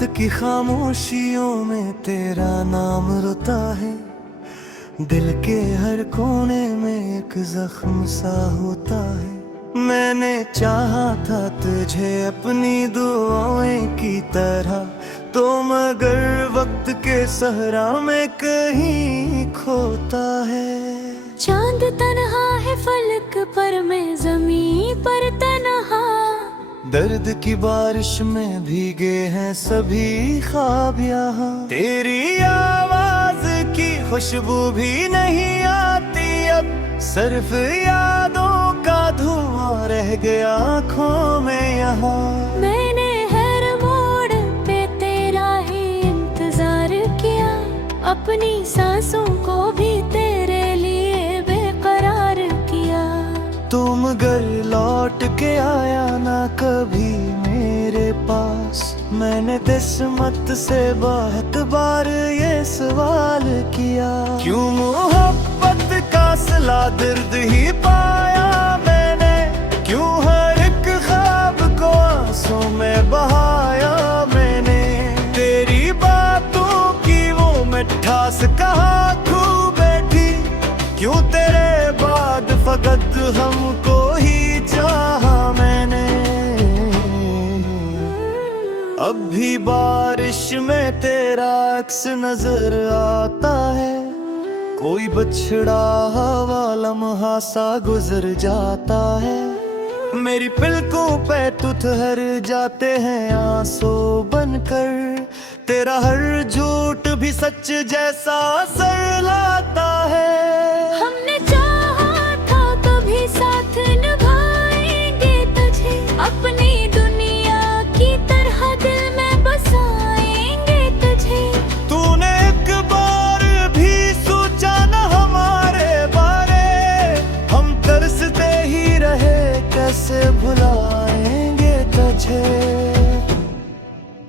रात की खामोशियों में तेरा नाम रोता है, दिल के हर कोने में एक जख्म सा होता है। मैंने चाहा था तुझे अपनी दुआएं की तरह, तो मगर वक्त के सहरा में कहीं खोता है। चांद तन्हा है फलक पर, मैं ज़मीं पर तन्हा। दर्द की बारिश में भीगे हैं सभी ख्वाब यहाँ। तेरी आवाज की खुशबू भी नहीं आती अब, सिर्फ यादों का धुआं रह गया आँखों में यहाँ। मैंने हर मोड़ पे तेरा ही इंतजार किया, अपनी सांसों को भी तेरे लिए बेकरार किया। तुम घर लौट के आया ना कभी मेरे पास, मैंने किस्मत से बहुत बार ये सवाल किया, क्यों मोहब्बत का सिला दर्द ही पाया मैंने, क्यों हर एक ख्वाब को आंसू में बहाया मैंने। तेरी बातों की वो मिठास कहाँ खो बैठी, क्यों तेरे बाद फकत हमको ही चाहा मैंने। अब भी बारिश में तेरा अक्स नजर आता है, कोई बछड़ा हवा लम्हा सा गुजर जाता है। मेरी पलकों पे तू ठहर जाते हैं आंसू बनकर, तेरा हर झूठ भी सच जैसा असर लाता है। हमने चाहा था कभी साथ निभाएंगे तुझे, अपनी दुनिया की तरह दिल में बसाएंगे तुझे। तूने एक बार भी सोचा न हमारे बारे, हम तरसते ही रहे कैसे भुलाएंगे तुझे।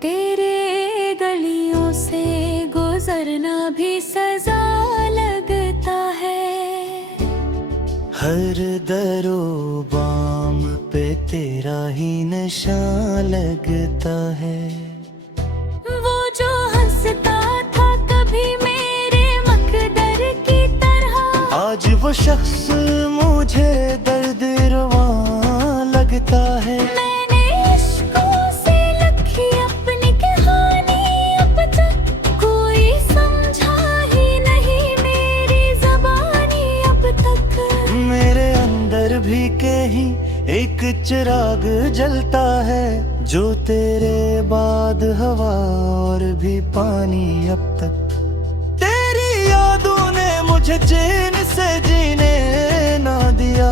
तेरे गलियों से गुजरना भी सजा लगता है, हर दरो बाम पे तेरा ही नशा लगता है। वो जो हंसता था कभी मेरे मकदर की तरह, आज वो शख्स मुझे दर्द रुआ लगता है। मैंने इश्कों से लिखी अपनी कहानी, अब तक कोई समझा ही नहीं मेरी ज़बानी अब तक। मेरे अंदर भी कहीं एक चिराग जलता है, जो तेरे बाद हवा और भी पानी अब तक। तेरी यादों ने मुझे चैन से जीने ना दिया,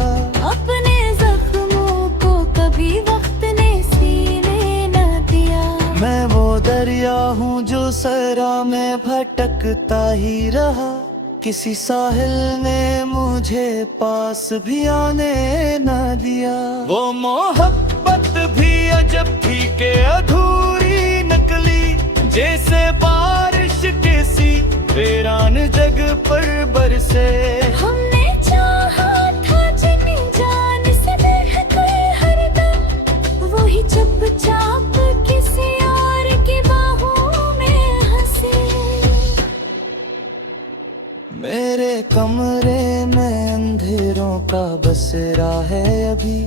अपने जख्मों को कभी वक्त ने सीने न दिया। मैं वो दरिया हूँ जो सरा में भटकता ही रहा, किसी साहिल ने मुझे पास भी आने न दिया। वो मोहब्बत भी अजब थी के अधूरी नकली, जैसे बारिश किसी वीरान जग पर बरसे। हमने चाहा था जिन्हें जान से बहकर हरदम, वही चुपचाप किसी और की बाहों में हंसे। मेरे कमरे में अंधेरों का बसेरा है अभी,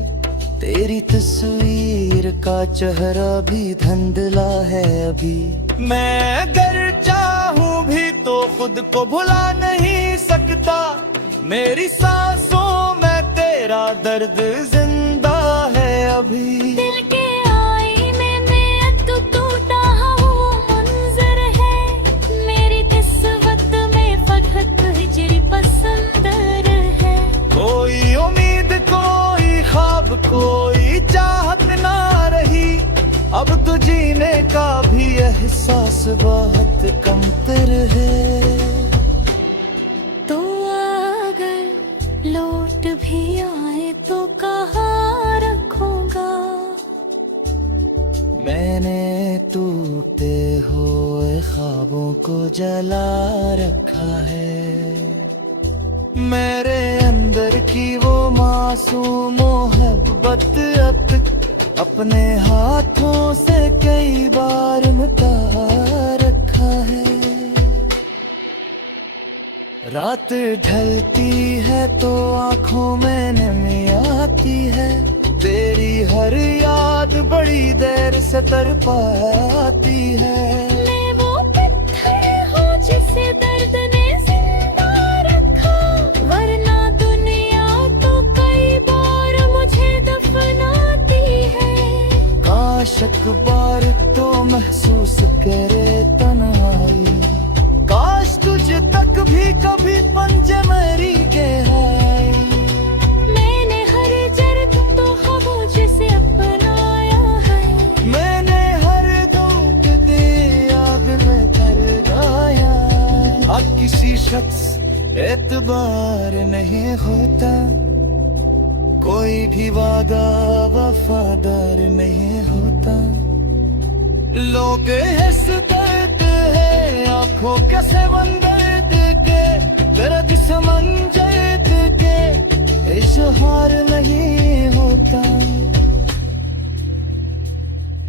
तेरी तस्वीर का चेहरा भी धुंधला है अभी। मैं अगर चाहूं भी तो खुद को भुला नहीं सकता, मेरी सांसों में तेरा दर्द जिंदा है अभी। दिल के आईने में तो टूटा हुआ मंजर है, मेरी किस्मत में फकत हिजरी पसंदर है। कोई उम्मीद कोई ख्वाब कोई चाहत ना रही, अब तो जीने का भी एहसास बहुत कमतर है। तो अगर लौट भी आए तो कहाँ रखूंगा, मैंने टूटे हुए ख्वाबों को जला रखा है। मेरे अंदर की वो मासूम मोहब्बत अब तक अपने हाथ आंखों से कई बार मिटा रखा है। रात ढलती है तो आंखों में नमी आती है, तेरी हर याद बड़ी देर से तड़पाती है। मैं वो पत्थर हूँ जिसे दर्द ने जिंदा रखा, वरना दुनिया तो कई बार मुझे दफनाती है। काश एक बार तो महसूस करे तन्हाई, काश तुझे तक भी कभी पंजे मेरी के हाय। मैंने हर जर्द तो खामोशी से अपनाया है, मैंने हर घूंट दे आग में कर गाया। अब किसी शख्स एतबार नहीं होता, कोई भी वादा वफादार नहीं होता। लोग इस दर्द है आंखों के समंदर के, दर्द समंदर के इजहार नहीं होता।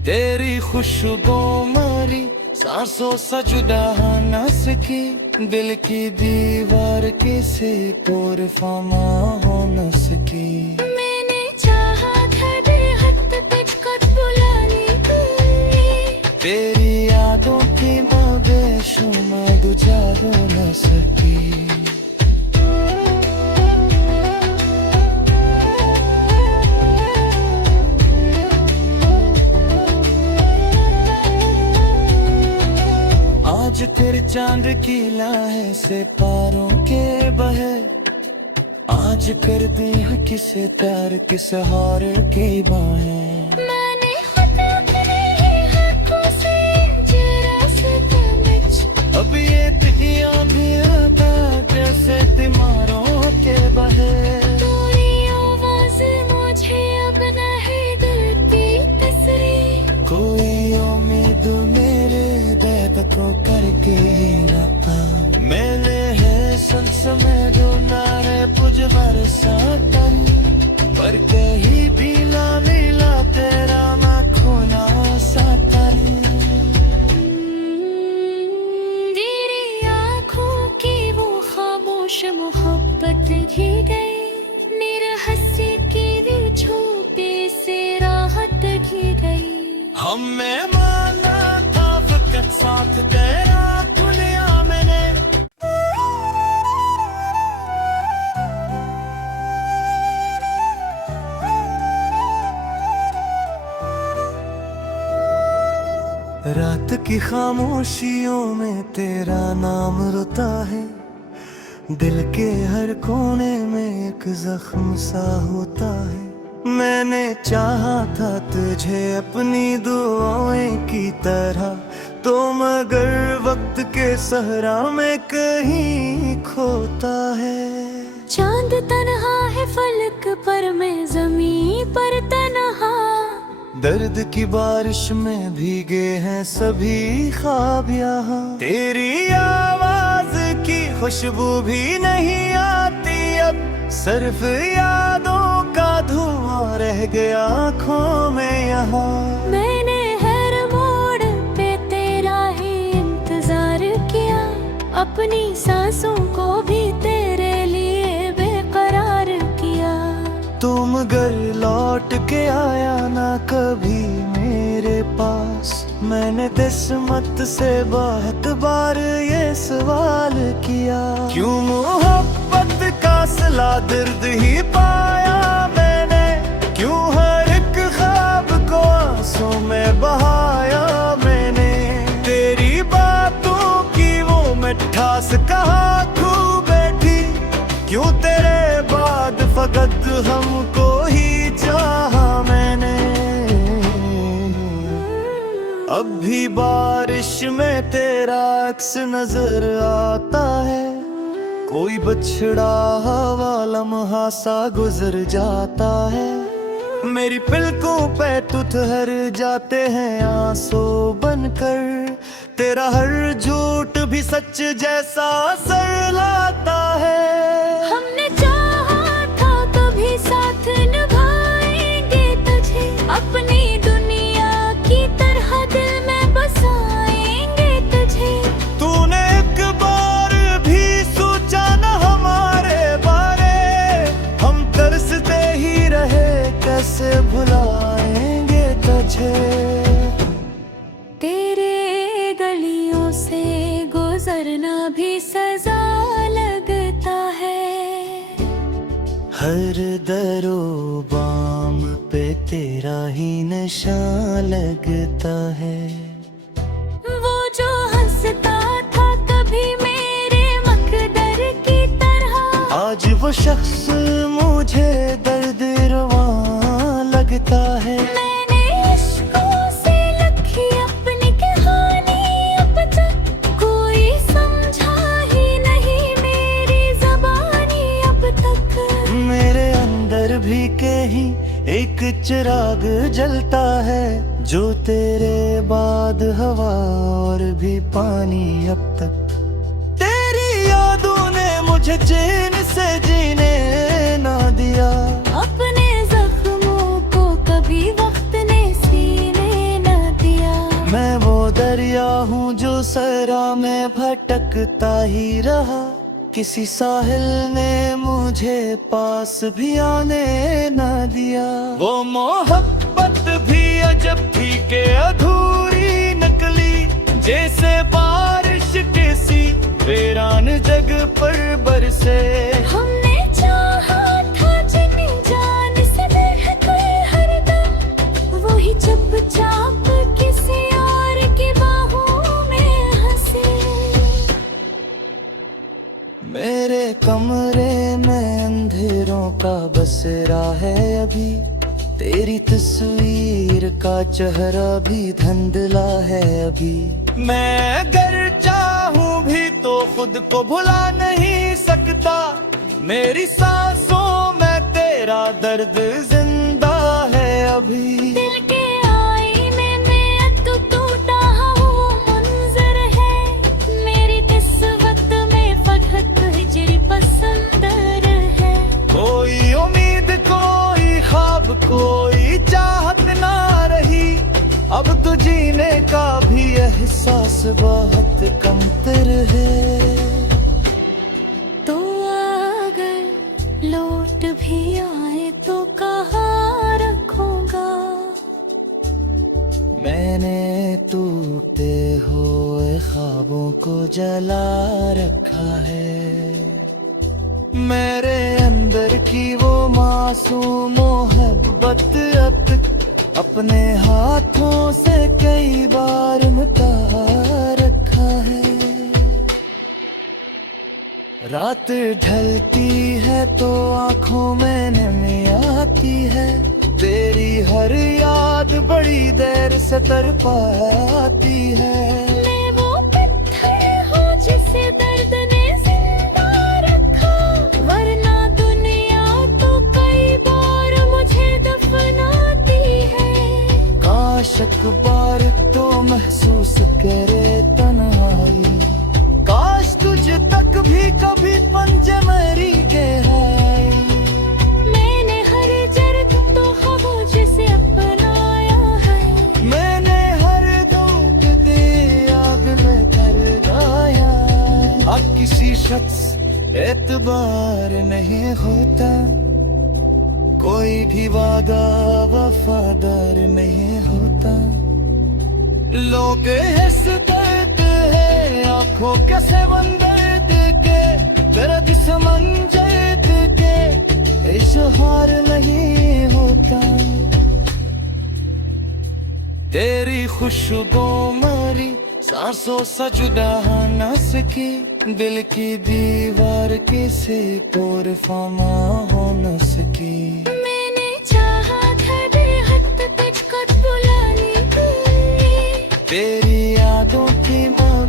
तेरी खुशबू मारी सांसों से जुदा न सकी, दिल की दीवार किसी तोड़ फमा हो न सकी। मैंने चाहा था बेहद तुझको बुलाने के लिए, तेरी यादों की मौजूद गुजार न सकी। आज तेरे चांद की लाहे से पारों के बहे, आज कर दी है किसे तार किस हार की बाहें। मैंने खुदा करे हाथों से जरा सा तमच, अब ये तिथियां भी आता जैसे तीमारों के बहे। तेरी आवाज मुझे अब नहीं डरती तसरी, कोई उम्मीद मेरे दर्द को करके ही ना पा। मैंने है संस में जो नारे पुज बरसाता, पर कहीं भी ला मिला तेरा मैं खोना साता। तेरी आँखों की वो खामोश मोहब्बत भी गई, निरहस्य की भी छुपी से राहत भी गई। हमें माना था वक्त साथ तेरा दुनिया मैंने। रात की खामोशियों में तेरा नाम रोता है, दिल के हर कोने में एक जख्म सा होता है। मैंने चाहा था तुझे अपनी दुआएं की तरह, तो मगर वक्त के सहरा में कहीं खोता है। चांद तन्हा है फलक पर, मैं ज़मीं पर तन्हा। दर्द की बारिश में भीगे हैं सभी ख्वाब यहाँ। तेरी आवाज की खुशबू भी नहीं आती अब, सिर्फ यादों का धुआं रह गया आँखों में यहाँ। मैंने हर मोड़ पे तेरा ही इंतजार किया, अपनी सांसों को भी तेरे लिए बेकरार किया। तुम घर लौट के आया ना कभी मेरे पास, मैंने किस्मत से बहुत बार ये सवाल किया। क्यों मोहब्बत का सिला दर्द ही पाया मैंने, क्यों हर एक ख्वाब को आंसू में बहाया मैंने। तेरी बातों की वो मिठास कहाँ खो बैठी, क्यों तेरे बाद फकत हमको ही चाहा मैंने। अब भी बारिश में तेरा अक्स नजर आता है, कोई बछड़ा हवा लम्हा सा गुजर जाता है। मेरी पलकों पे तू ठहर जाते हैं आंसू बनकर, तेरा हर झूठ भी सच जैसा असर लाता है। हमने चाहा था कभी साथ निभाएंगे तुझे, अपनी दुनिया की हर दरो बाम पे तेरा ही निशान लगता है। वो जो हंसता था कभी मेरे मकदर की तरह, आज वो शख्स मुझे दर्द रवा लगता है। मैंने इश्कों से लिखी अपनी कहानी, अब तक कोई समझा ही नहीं मेरी ज़बानी अब तक। मेरे अंदर भी कहीं एक चिराग जलता है, जो तेरे बाद हवा और भी पानी अब तक। तेरी यादों ने मुझे चैन से जीने ना दिया, अपने जख्मों को कभी वक्त ने सीने न दिया। मैं वो दरिया हूँ जो सरा में भटकता ही रहा, किसी साहिल ने मुझे पास भी आने न दिया। वो मोहब्बत भी अजब थी के अधूरी नकली, जैसे बारिश के सी वीरान जग पर बरसे। हमने चाहा था जिन्हें जान से बहकर हरदम, वही चुपचाप किसी और की बाहों में हंसे। मेरे कमरे में अंधेरों का बसेरा है अभी, तेरी तस्वीर का चेहरा भी धुंधला है अभी। मैं अगर चाहूं भी तो खुद को भुला नहीं सकता, मेरी सांसों में तेरा दर्द जिंदा है अभी। दिल के आईने में तो टूटा हुआ मंजर है, मेरी किस्मत में फकत हिजरी पसंदर है। कोई उम्मीद कोई ख्वाब कोई चाहत ना रही, अब तो जीने का भी एहसास बहुत कमतर है। तो अगर लौट भी आए तो कहाँ रखूंगा, मैंने टूटे हुए ख्वाबों को जला रखा है। मेरे अंदर की वो मासूम मोहब्बत अब तक अपने हाथों से कई बार मिटा रखा है। रात ढलती है तो आंखों में नमी आती है, तेरी हर याद बड़ी देर से तड़पाती है। मैं वो पत्थर हूँ जिसे दर्द ने जिंदा रखा, वरना दुनिया तो कई बार मुझे दफनाती है। काश एक बार तो महसूस करे तन्हाई, काश तुझ तक भी कभी पंजे मेरी गहराई। मैंने हर जर्द तो खामोश से अपनाया है, मैंने हर घूंट दे आग में कर गाया। अब किसी शख्स एतबार नहीं होता, कोई भी वादा वफादार नहीं होता। लोग हंसते हैं आंखों के समंदर के, दर्द समंजर के इजहार नहीं होता। तेरी खुशबू मारी सांसों से जुदा न सकी, दिल की दीवार किसी पर फमा हो न सकी। मैंने चाहा था बेहद तुझको बुलाने के लिए, तेरी यादों की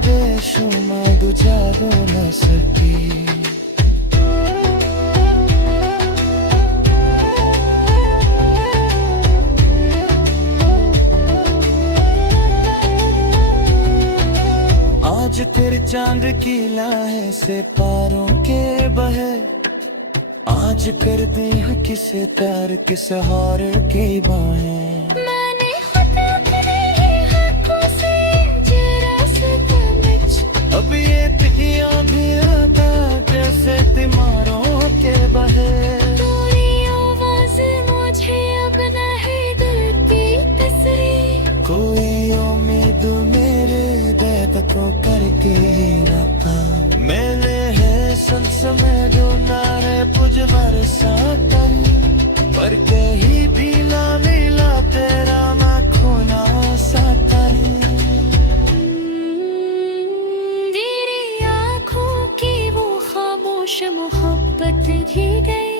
बेशुमार गुजारो न सकी। आज तेरे चांद की लाहे से पारों के बहे, आज कर दी है किसे तार किस हार की बाहें। मैंने खुद अपने ही हाथों से जरा सा समझ, अब ये तिथियां भी आता जैसे तिमारों के बहे। तूने आवाज मुझे अब नहीं करती तस्री, कोई उम्मीद मेरे दर्द को करके ही ना पा। मैंने है संस में ढूंढा है कुछ बरसात खामोश मोहब्बत भी गई,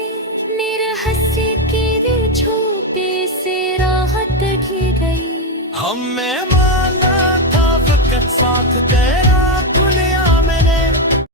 निरहस्य की भी छुपे से राहत भी गई। हमें माना था वक्त साथ तेरा